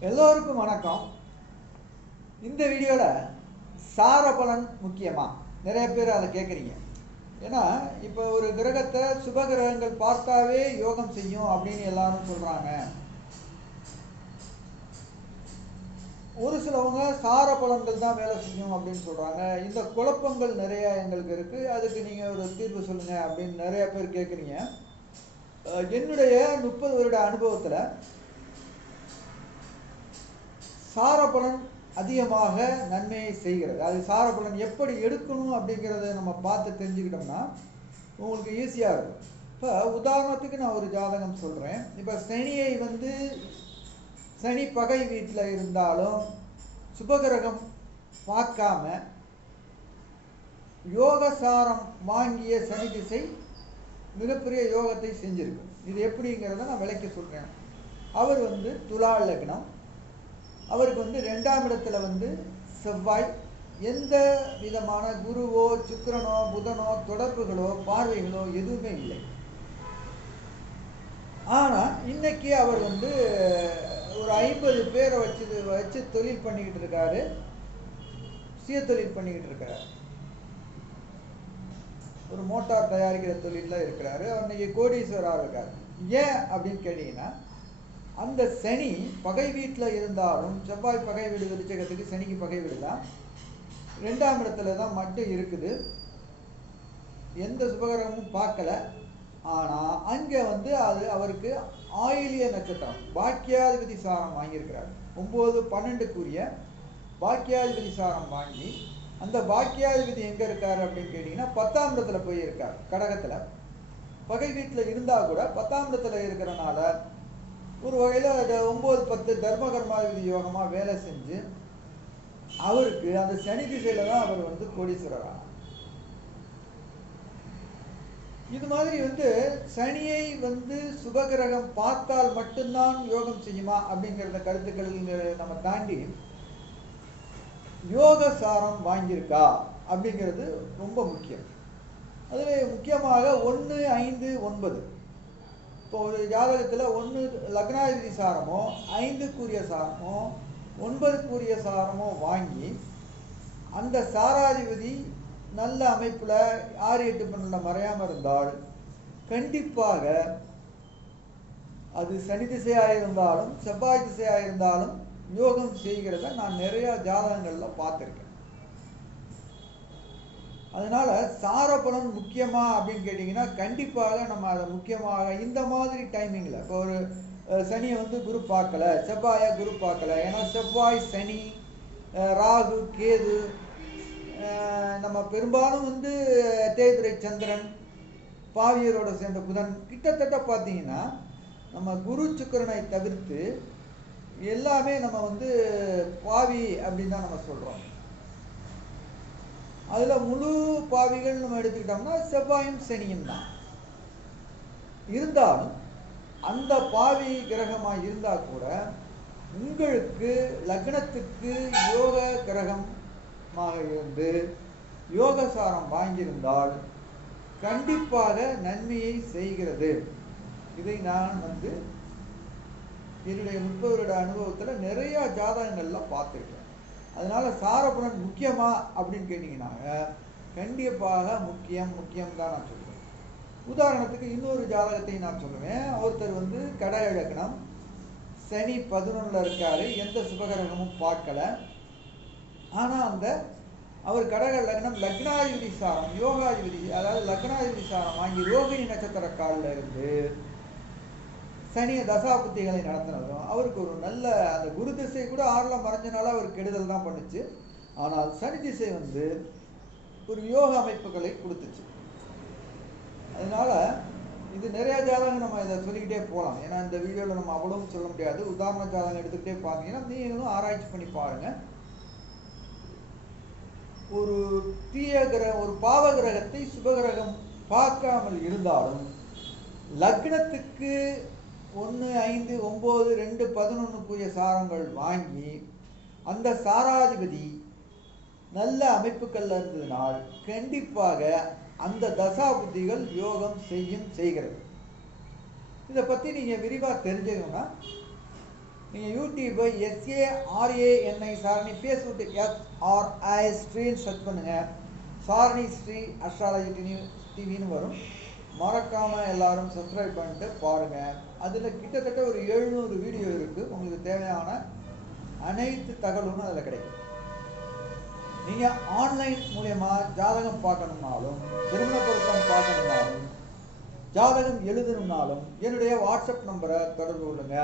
எல்லோருக்கும் வணக்கம். இந்த வீடியோவில் சாரபலன் முக்கியமாக நிறைய பேர் அதை கேட்குறீங்க ஏன்னா இப்போ ஒரு கிரகத்தை சுப கிரகங்கள் பார்த்தாவே யோகம் செய்யும் அப்படின்னு எல்லாரும் சொல்கிறாங்க ஒரு சிலவங்க சார பலன்கள் தான் வேலை செய்யும் அப்படின்னு சொல்கிறாங்க இந்த குழப்பங்கள் நிறைய எங்களுக்கு இருக்குது அதுக்கு நீங்கள் ஒரு தீர்வு சொல்லுங்கள் அப்படின்னு நிறைய பேர் கேட்குறீங்க என்னுடைய முப்பது வருட அனுபவத்தில் சாரபலன் அதிகமாக நன்மையை செய்கிறது. அது சாரபலன் எப்படி எடுக்கணும் அப்படிங்கிறத நம்ம பார்த்து தெரிஞ்சுக்கிட்டோம்னா உங்களுக்கு ஈஸியாக இருக்கும். இப்போ உதாரணத்துக்கு நான் ஒரு ஜாதகம் சொல்கிறேன் இப்போ சனியை வந்து சனி பகை வீட்டில் இருந்தாலும் சுபகிரகம் பார்க்காம யோகசாரம் வாங்கிய சனி திசை மிகப்பெரிய யோகத்தை செஞ்சுருக்கு. இது எப்படிங்கிறத நான் விளக்கி சொல்கிறேன் அவர் வந்து துலா லக்னம் அவருக்கு வந்து ரெண்டாம் இடத்துல வந்து செவ்வாய். எந்த விதமான குருவோ சுக்கரனோ புதனோ தொடர்புகளோ பார்வைகளோ எதுவுமே இல்லை. ஆனால் இன்னைக்கு அவர் வந்து ஒரு ஐம்பது பேரை வச்சு வச்சு தொழில் பண்ணிக்கிட்டு இருக்காரு. சுய தொழில் பண்ணிக்கிட்டு இருக்காரு. ஒரு மோட்டார் தயாரிக்கிற தொழிலில் இருக்கிறாரு. அவர் இன்னைக்கு கோடீஸ்வராக இருக்கார். ஏன் அப்படின்னு கேட்டிங்கன்னா அந்த சனி பகை வீட்டில் இருந்தாலும் செவ்வாய் பகை வீடு விருச்சகத்துக்கு சனிக்கு பகை வீடு தான். ரெண்டாம் இடத்துல தான் மட்டும் இருக்குது. எந்த சுபகரமும் பார்க்கல. ஆனால் அங்கே வந்து அது அவருக்கு ஆயிலிய நட்சத்திரம் பாக்கியாதிபதி சாரம் வாங்கியிருக்கிறார். ஒம்பது பன்னெண்டுக்குரிய பாக்கியாதிபதி சாரம் வாங்கி அந்த பாக்கியாதிபதி எங்கே இருக்கார் அப்படின்னு கேட்டிங்கன்னா பத்தாம் இடத்துல போய் இருக்கார் கடகத்தில். பகை வீட்டில் இருந்தால் கூட பத்தாம் இடத்துல இருக்கிறனால ஒரு வகையில் அது ஒம்பது பத்து தர்மகர்மாதிபதி யோகமாக வேலை செஞ்சு அவருக்கு அந்த சனி திசையில தான் அவர் வந்து கோடீஸ்வரர் இது மாதிரி வந்து சனியை வந்து சுபகிரகம் பார்த்தால் மட்டும்தான் யோகம் செய்யுமா அப்படிங்கிறத கருத்துக்கள் நம்ம தாண்டி யோக சாரம் வாங்கியிருக்கா அப்படிங்கிறது ரொம்ப முக்கியம். அதில் முக்கியமாக ஒன்று ஐந்து ஒன்பது. இப்போ ஒரு ஜாதகத்தில் ஒன்று லக்னாதிபதி சாரமோ ஐந்துக்குரிய சாரமோ ஒன்பதுக்குரிய சாரமோ வாங்கி அந்த சாராதிபதி நல்ல அமைப்பில் ஆறு எட்டு பன்னெண்டில் மறையாமல் இருந்தால் கண்டிப்பாக அது சனி திசையாக இருந்தாலும் செவ்வாய் திசையாக இருந்தாலும் யோகம் செய்கிறத நான் நிறையா ஜாதகங்களில் பார்த்துருக்கேன். அதனால் சாரபலன் முக்கியமாக அப்படின்னு கேட்டிங்கன்னா கண்டிப்பாக நம்ம அதை முக்கியமாக இந்த மாதிரி டைமிங்கில் இப்போ ஒரு சனியை வந்து குரு பார்க்கல செவ்வாயை குரு பார்க்கல ஏன்னா செவ்வாய் சனி ராகு கேது நம்ம பெரும்பாலும் வந்து தேய்பிரை சந்திரன் பாவியரோட சேர்ந்த புதன் கிட்டத்தட்ட பார்த்தீங்கன்னா நம்ம குரு சுக்கிரனை தவிர்த்து எல்லாமே நம்ம வந்து பாவி அப்படின்னு தான் நம்ம சொல்கிறோம் அதில் முழு பாவிகள் நம்ம எடுத்துக்கிட்டோம்னா செவ்வாயும் சனியும் தான். இருந்தாலும் அந்த பாவி கிரகமாக இருந்தால் கூட உங்களுக்கு லக்னத்துக்கு யோக கிரகமாக இருந்து யோகசாரம் வாங்கியிருந்தால் கண்டிப்பாக நன்மையை செய்கிறது. இதை நான் வந்து என்னுடைய முப்பது வருட அனுபவத்தில் நிறையா ஜாதகங்கள்லாம் பார்த்துருக்கேன். அதனால சாரபுணன் முக்கியமா அப்படின்னு கேட்டிங்கன்னாங்க கண்டிப்பாக முக்கியம் முக்கியம் தான் நான் சொல்லுவேன் உதாரணத்துக்கு இன்னொரு ஜாதகத்தை நான் சொல்லுவேன். ஒருத்தர் வந்து கடக இலக்கணம் சனி பதினொன்றில் இருக்காரு. எந்த சுபகிரகமும் பார்க்கல. ஆனால் அந்த அவர் கடக லக்னம் லக்னாதிபதி சாரம் யோகாதிபதி அதாவது லக்னாதிபதி சாரம் வாங்கி ரோகிணி நட்சத்திர காலில் இருந்து சனிய தசாபுத்திகளை நடத்தினதும் அவருக்கு ஒரு நல்ல அந்த குரு திசை கூட ஆறில் மறைஞ்சனால அவர் கெடுதல் தான் பண்ணுச்சு. ஆனால் சனி திசை வந்து ஒரு யோக அமைப்புகளை கொடுத்துச்சு. அதனால இது நிறைய ஜாதகம் நம்ம இதை சொல்லிக்கிட்டே போகலாம். ஏன்னா இந்த வீடியோவில் நம்ம அவ்வளவும் சொல்ல முடியாது. உதாரண ஜாதகம் எடுத்துக்கிட்டே பார்த்தீங்கன்னா நீங்களும் ஆராய்ச்சி பண்ணி பாருங்க. ஒரு தீய கிரக ஒரு பாவ கிரகத்தை சுபகிரகம் பார்க்காமல் இருந்தாலும் லக்னத்துக்கு ஒன்று ஐந்து ஒம்பது ரெண்டு பதினொன்றுக்குரிய சாரங்கள் வாங்கி அந்த சாராதிபதி நல்ல அமைப்புகளில் இருந்ததுனால் கண்டிப்பாக அந்த தசா புத்திகள் யோகம் செய்யும் செய்கிறது. இதை பற்றி நீங்கள் விரிவாக தெரிஞ்சுக்கணும்னா நீங்கள் யூடியூப்பை S A R A N I Sarani Facebook S R I ஸ்ட்ரீன்னு search பண்ணுங்கள் சாரணி ஸ்ரீ அஸ்ட்ராலஜி டிவி டிவின்னு வரும். மறக்காமல் எல்லாரும் சப்ஸ்கிரைப் பண்ணிட்டு பாருங்கள் அதில் கிட்டத்தட்ட ஒரு எழுநூறு வீடியோ இருக்குது உங்களுக்கு தேவையான அனைத்து தகவலும் அதில் கிடைக்கும். நீங்கள் ஆன்லைன் மூலயமா ஜாதகம் பார்க்கணும்னாலும் திருமண பொருத்தம் பார்க்கணும்னாலும் ஜாதகம் எழுதணும்னாலும் என்னுடைய வாட்ஸ்அப் நம்பரை தொடர்பு கொள்ளுங்க.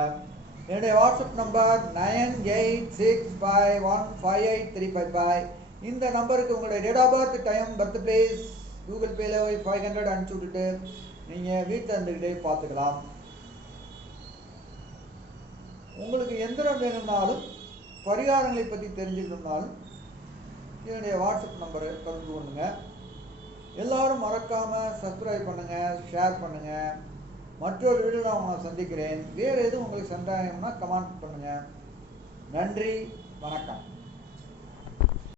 என்னுடைய WhatsApp number nine eight six five one five eight three five five இந்த நம்பருக்கு உங்களுடைய date of birth time birth place Google பேல ஃபைவ் ஹண்ட்ரட் அனுப்பிச்சி விட்டுட்டு நீங்கள் வீட்டில் இருந்துக்கிட்டே பார்த்துக்கலாம். உங்களுக்கு எந்திரம் வேணும்னாலும் பரிகாரங்களை பற்றி தெரிஞ்சுக்கணும்னாலும் என்னுடைய வாட்ஸ்அப் நம்பரை தொடர்பு கொள்ளுங்க. எல்லாரும் மறக்காமல் சப்ஸ்கிரைப் பண்ணுங்கள் ஷேர் பண்ணுங்கள் மற்றொரு வீடியோ நான் உங்களை சந்திக்கிறேன். வேறு எதுவும் உங்களுக்கு சந்தேகம்னா கமெண்ட் பண்ணுங்கள் நன்றி வணக்கம்.